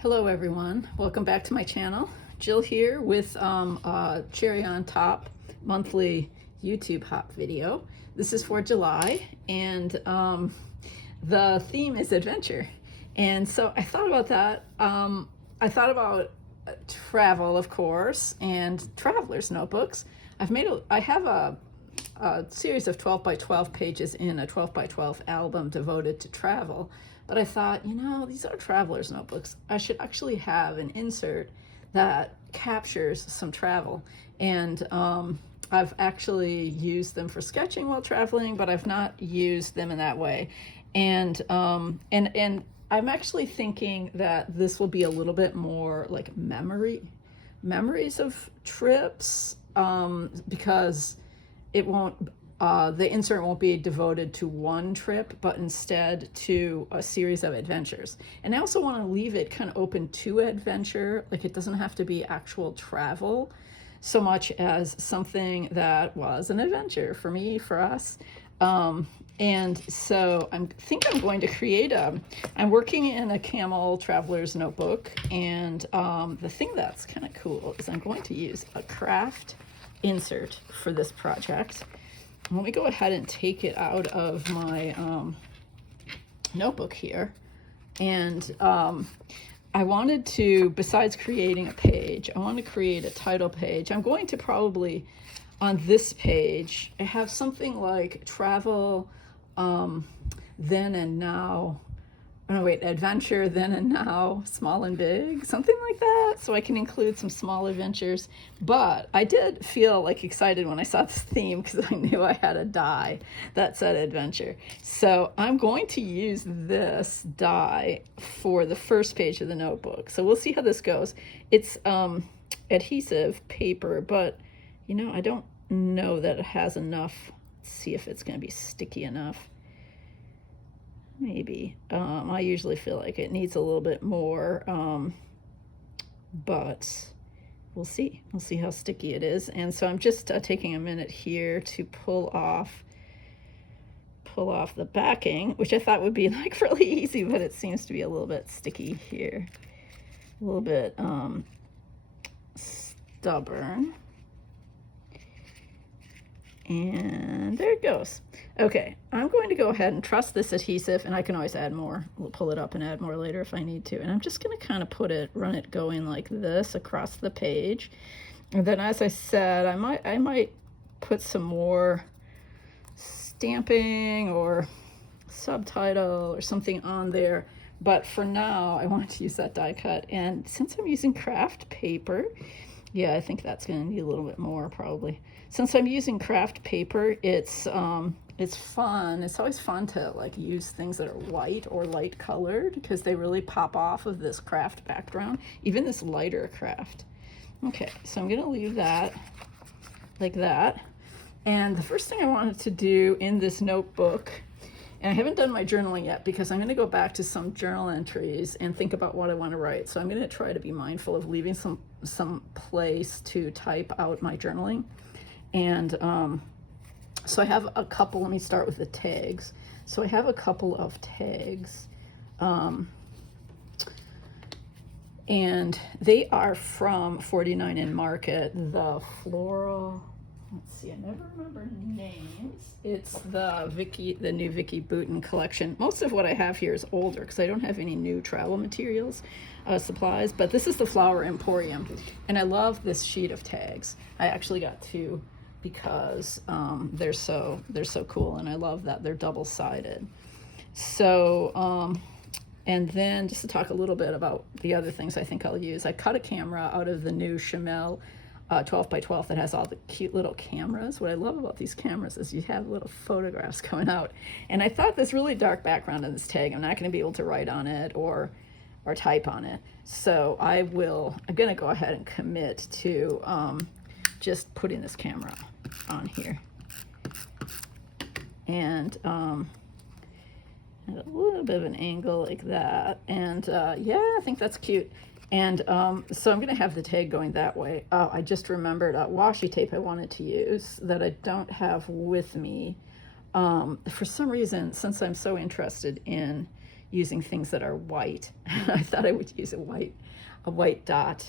Hello everyone, welcome back to my channel. Jill here with a cherry on top monthly YouTube hop video. This is for July and the theme is adventure. And so I thought about that. I thought about travel, of course, and traveler's notebooks. I have a series of 12 by 12 pages in a 12 by 12 album devoted to travel. But I thought, these are traveler's notebooks. I should actually have an insert that captures some travel. And I've actually used them for sketching while traveling, but I've not used them in that way. And I'm actually thinking that this will be a little bit more like memories of trips, because it won't, the insert won't be devoted to one trip, but instead to a series of adventures. And I also want to leave it kind of open to adventure. Like, it doesn't have to be actual travel so much as something that was an adventure for me, for us. And so I think I'm going to create I'm working in a Camel Traveler's Notebook. And the thing that's kind of cool is I'm going to use a Kraft insert for this project. Let me go ahead and take it out of my notebook here. And I wanted to, besides creating a page, I want to create a title page. I'm going to probably, on this page, I have something like travel, then and now. Oh, wait, adventure, then and now, small and big, something like that. So I can include some small adventures. But I did feel like excited when I saw this theme because I knew I had a die that said adventure. So I'm going to use this die for the first page of the notebook. So we'll see how this goes. It's adhesive paper, but I don't know that it has enough. Let's see if it's going to be sticky enough. Maybe. I usually feel like it needs a little bit more, but we'll see. We'll see how sticky it is. And so I'm just taking a minute here to pull off the backing, which I thought would be like really easy, but it seems to be a little bit sticky here, a little bit stubborn. And there it goes. Okay, I'm going to go ahead and trust this adhesive, and I can always add more. We'll pull it up and add more later if I need to. And I'm just going to kind of run it going like this across the page. And then, as I said, I might put some more stamping or subtitle or something on there. But for now, I want to use that die cut. And since I'm using Kraft paper, yeah, I think that's going to need a little bit more probably. Since I'm using Kraft paper, it's fun. It's always fun to like use things that are white or light colored because they really pop off of this Kraft background, even this lighter Kraft. Okay, so I'm going to leave that like that. And the first thing I wanted to do in this notebook, and I haven't done my journaling yet because I'm going to go back to some journal entries and think about what I want to write. So I'm going to try to be mindful of leaving some place to type out my journaling. And so I have a couple. Let me start with the tags. So I have a couple of tags. And they are from 49 in Market, the floral. Let's see, I never remember names. It's the new Vicky Bouton collection. Most of what I have here is older because I don't have any new travel materials, supplies, but this is the Flower Emporium. And I love this sheet of tags. I actually got two because they're so cool, and I love that they're double-sided. So, and then just to talk a little bit about the other things I think I'll use, I cut a camera out of the new Chamel 12 by 12 that has all the cute little cameras. What I love about these cameras is you have little photographs coming out. And I thought this really dark background in this tag, I'm not going to be able to write on it or type on it. So I'm going to go ahead and commit to just putting this camera on here. And at a little bit of an angle like that. And yeah, I think that's cute. And so I'm going to have the tag going that way. Oh, I just remembered washi tape I wanted to use that I don't have with me. For some reason, since I'm so interested in using things that are white. I thought I would use a white dot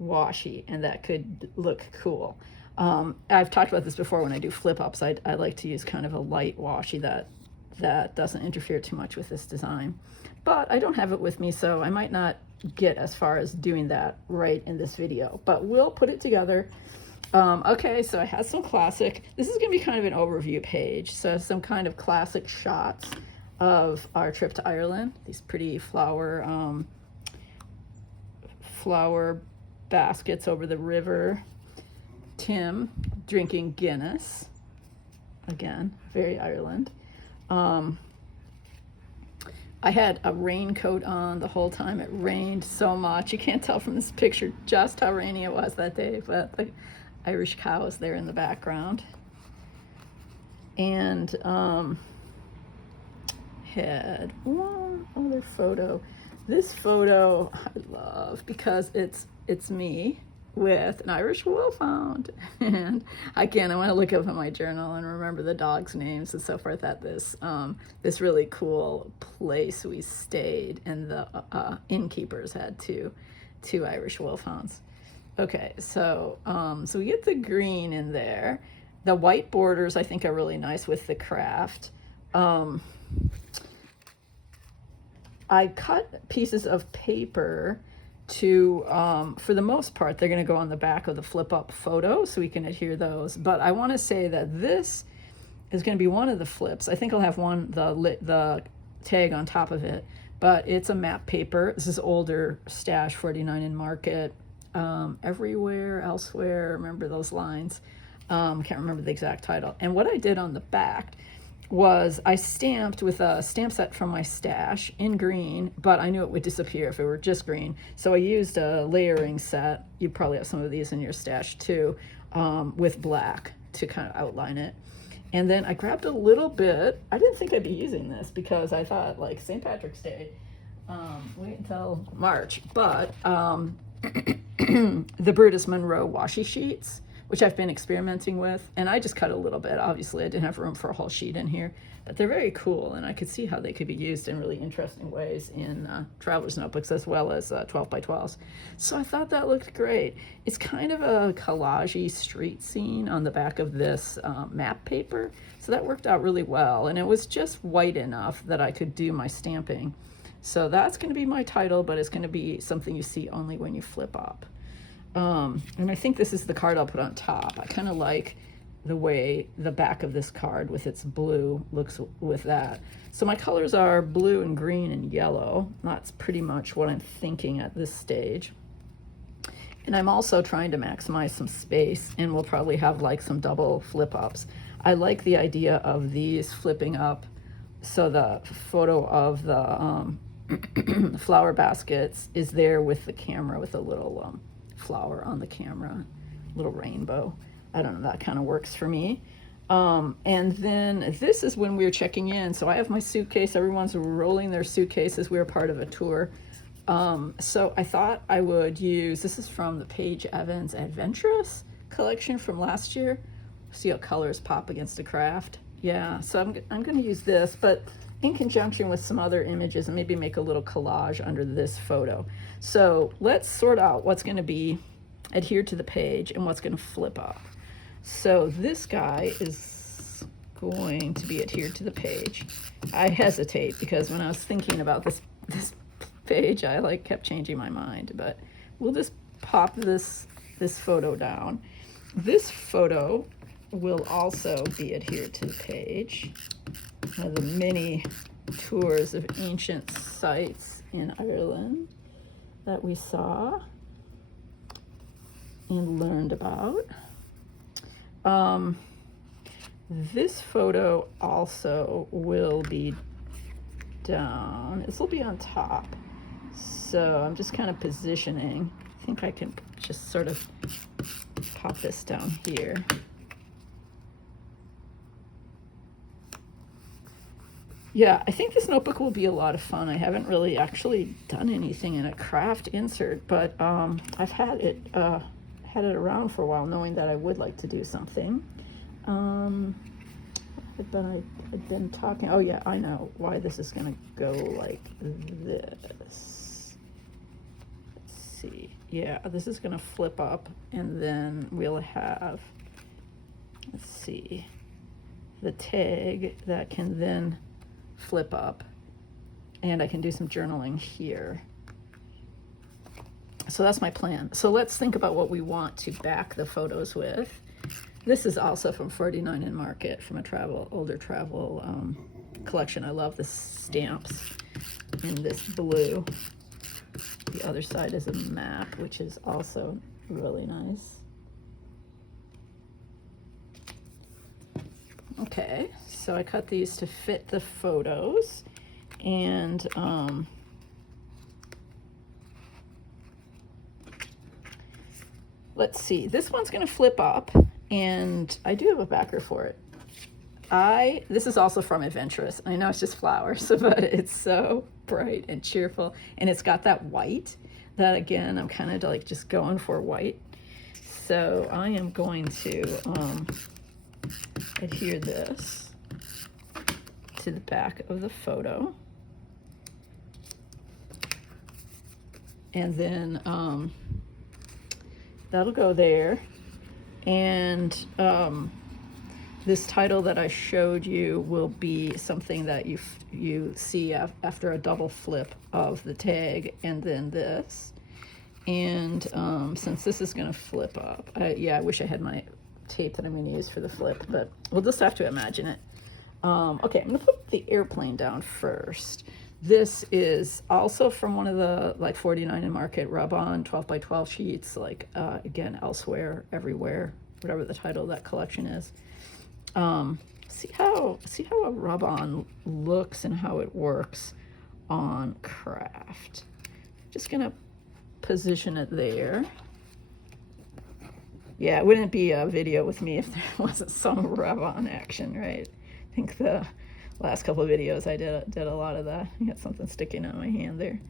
washi, and that could look cool. I've talked about this before. When I do flip ups, I like to use kind of a light washi that doesn't interfere too much with this design. But I don't have it with me, so I might not get as far as doing that right in this video, but we'll put it together. Okay, so I had some classic, this is gonna be kind of an overview page, so some kind of classic shots of our trip to Ireland. These pretty flower baskets over the river. Tim drinking Guinness, again, very Ireland. I had a raincoat on the whole time. It rained so much. You can't tell from this picture just how rainy it was that day, but the Irish cow is there in the background. And had one other photo. This photo I love because it's me with an Irish wolfhound. And again, I want to look up in my journal and remember the dogs' names and so forth at this really cool place we stayed, and the innkeepers had two Irish wolfhounds. Okay, so so we get the green in there. The white borders I think are really nice with the Kraft. I cut pieces of paper to, for the most part, they're going to go on the back of the flip up photo so we can adhere those. But I want to say that this is going to be one of the flips. I think I'll have the tag on top of it, but it's a map paper. This is older stash, 49 in Market, everywhere, elsewhere. Remember those lines. Can't remember the exact title. And what I did on the back was I stamped with a stamp set from my stash in green, but I knew it would disappear if it were just green. So I used a layering set. You probably have some of these in your stash too, with black to kind of outline it. And then I grabbed a little bit. I didn't think I'd be using this because I thought, like, St. Patrick's Day, wait until March. But the Brutus Monroe washi sheets, which I've been experimenting with, and I just cut a little bit. Obviously, I didn't have room for a whole sheet in here, but they're very cool, and I could see how they could be used in really interesting ways in traveler's notebooks as well as 12 by 12s. So I thought that looked great. It's kind of a collage-y street scene on the back of this map paper, so that worked out really well, and it was just white enough that I could do my stamping. So that's going to be my title, but it's going to be something you see only when you flip up. And I think this is the card I'll put on top. I kind of like the way the back of this card with its blue looks with that. So my colors are blue and green and yellow. That's pretty much what I'm thinking at this stage. And I'm also trying to maximize some space, and we'll probably have like some double flip ups. I like the idea of these flipping up so the photo of the flower baskets is there with the camera with a little flower on the camera, little rainbow. I don't know, that kind of works for me. And then this is when we were checking in. So I have my suitcase. Everyone's rolling their suitcases. We were part of a tour. So I thought I would use, this is from the Paige Evans Adventurous collection from last year. See how colors pop against a Kraft. Yeah, so I'm going to use this, but in conjunction with some other images, and maybe make a little collage under this photo. So let's sort out what's going to be adhered to the page and what's going to flip up. So this guy is going to be adhered to the page. I hesitate because when I was thinking about this page, I kept changing my mind, but we'll just pop this photo down. This photo will also be adhered to the page. One of the many tours of ancient sites in Ireland that we saw and learned about. This photo also will be down. This will be on top. So I'm just kind of positioning. I think I can just sort of pop this down here. Yeah, I think this notebook will be a lot of fun. I haven't really actually done anything in a Kraft insert, but I've had it around for a while, knowing that I would like to do something. What I've been talking, oh yeah, I know why this is gonna go like this. Let's see, yeah, this is gonna flip up, and then we'll have, let's see, the tag that can then flip up, and I can do some journaling here. So that's my plan. So let's think about what we want to back the photos with. This is also from 49 and Market, from a older travel collection. I love the stamps in this blue. The other side is a map, which is also really nice. Okay, so I cut these to fit the photos, and let's see, this one's gonna flip up, and I do have a backer for it. This is also from Adventurous. I know it's just flowers, but it's so bright and cheerful, and it's got that white that, again, I'm kind of like just going for white. So I am going to adhere this to the back of the photo, and then that'll go there. And this title that I showed you will be something that you see after a double flip of the tag, and then this. And since this is going to flip up, I wish I had my tape that I'm going to use for the flip, but we'll just have to imagine it. Okay, I'm going to put the airplane down first. This is also from one of the like 49 and Market rub-on 12 by 12 sheets, like again, Elsewhere, Everywhere, whatever the title of that collection is. See how a rub-on looks and how it works on Kraft. Just gonna position it there. Yeah, it wouldn't be a video with me if there wasn't some rub-on action, right? I think the last couple of videos I did a lot of that. I got something sticking on my hand there.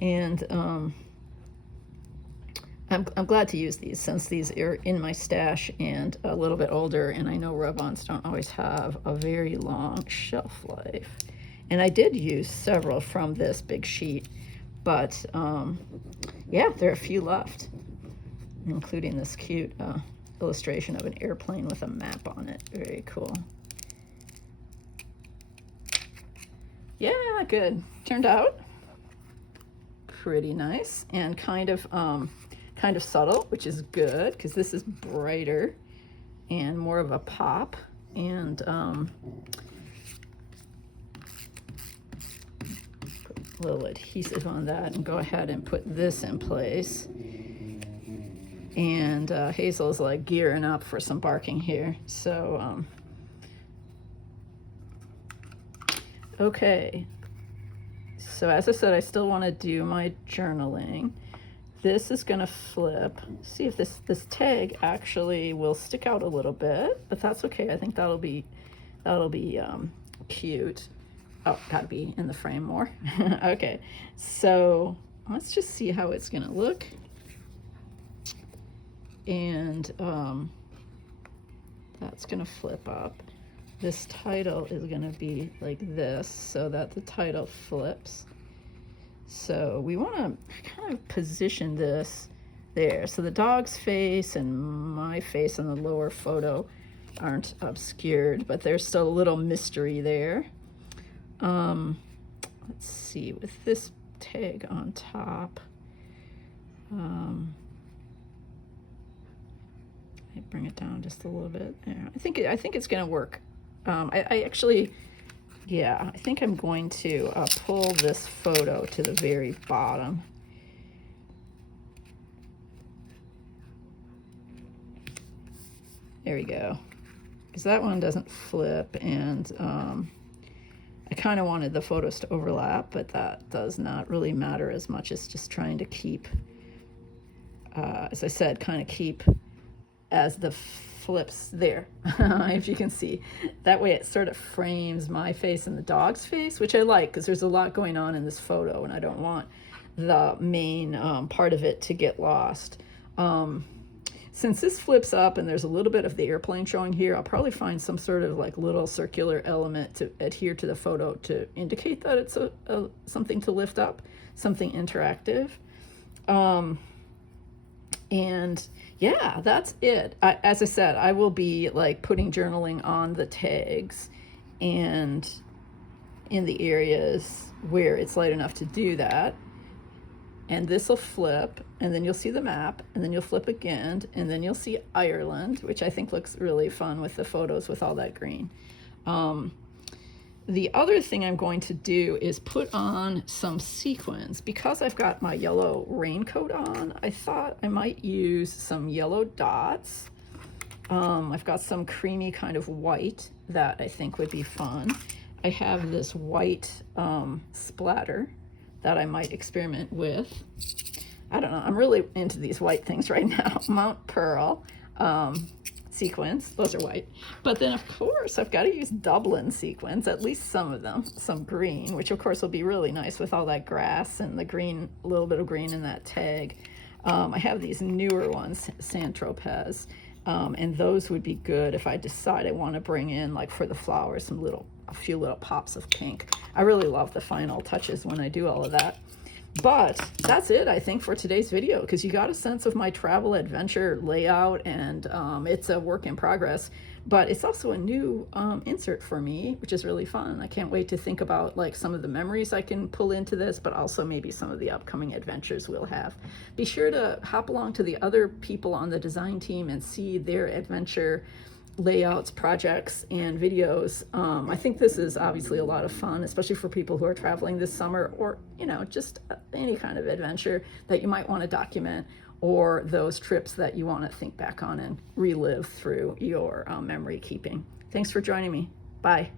And I'm glad to use these, since these are in my stash and a little bit older, and I know rub-ons don't always have a very long shelf life. And I did use several from this big sheet, but yeah, there are a few left, including this cute illustration of an airplane with a map on it. Very cool. Yeah, good. Turned out pretty nice, and kind of subtle, which is good, because this is brighter and more of a pop. And put a little adhesive on that, and go ahead and put this in place. And Hazel's like gearing up for some barking here. So, okay. So as I said, I still want to do my journaling. This is going to flip. See if this tag actually will stick out a little bit, but that's okay. I think that'll be cute. Oh, gotta be in the frame more. Okay, so let's just see how it's going to look. And that's going to flip up. This title is going to be like this, so that the title flips. So we want to kind of position this there, so the dog's face and my face in the lower photo aren't obscured, but there's still a little mystery there. Let's see, with this tag on top, I bring it down just a little bit there. I think it's going to work. I actually, yeah, I think I'm going to pull this photo to the very bottom. There we go. Because that one doesn't flip, and I kind of wanted the photos to overlap, but that does not really matter as much as just trying to keep, as I said, kind of keep as the flips there, if you can see. That way it sort of frames my face and the dog's face, which I like, because there's a lot going on in this photo, and I don't want the main part of it to get lost. Since this flips up and there's a little bit of the airplane showing here, I'll probably find some sort of like little circular element to adhere to the photo to indicate that it's something to lift up, something interactive. And yeah, that's it. As I said, I will be like putting journaling on the tags and in the areas where it's light enough to do that. And this will flip, and then you'll see the map, and then you'll flip again, and then you'll see Ireland, which I think looks really fun with the photos with all that green. The other thing I'm going to do is put on some sequins. Because I've got my yellow raincoat on, I thought I might use some yellow dots. I've got some creamy kind of white that I think would be fun. I have this white splatter that I might experiment with. I don't know, I'm really into these white things right now. Mount Pearl sequins, those are white. But then of course I've got to use Dublin sequins, at least some of them, some green, which of course will be really nice with all that grass and the green, a little bit of green in that tag. I have these newer ones, Saint-Tropez, and those would be good if I decide I want to bring in, like for the flowers, a few little pops of pink. I really love the final touches when I do all of that. But that's it, I think, for today's video, because you got a sense of my travel adventure layout, and it's a work in progress, but it's also a new insert for me, which is really fun. I can't wait to think about like some of the memories I can pull into this, but also maybe some of the upcoming adventures we'll have. Be sure to hop along to the other people on the design team and see their adventure layouts, projects, and videos. I think this is obviously a lot of fun, especially for people who are traveling this summer, or just any kind of adventure that you might want to document, or those trips that you want to think back on and relive through your memory keeping. Thanks for joining me. Bye.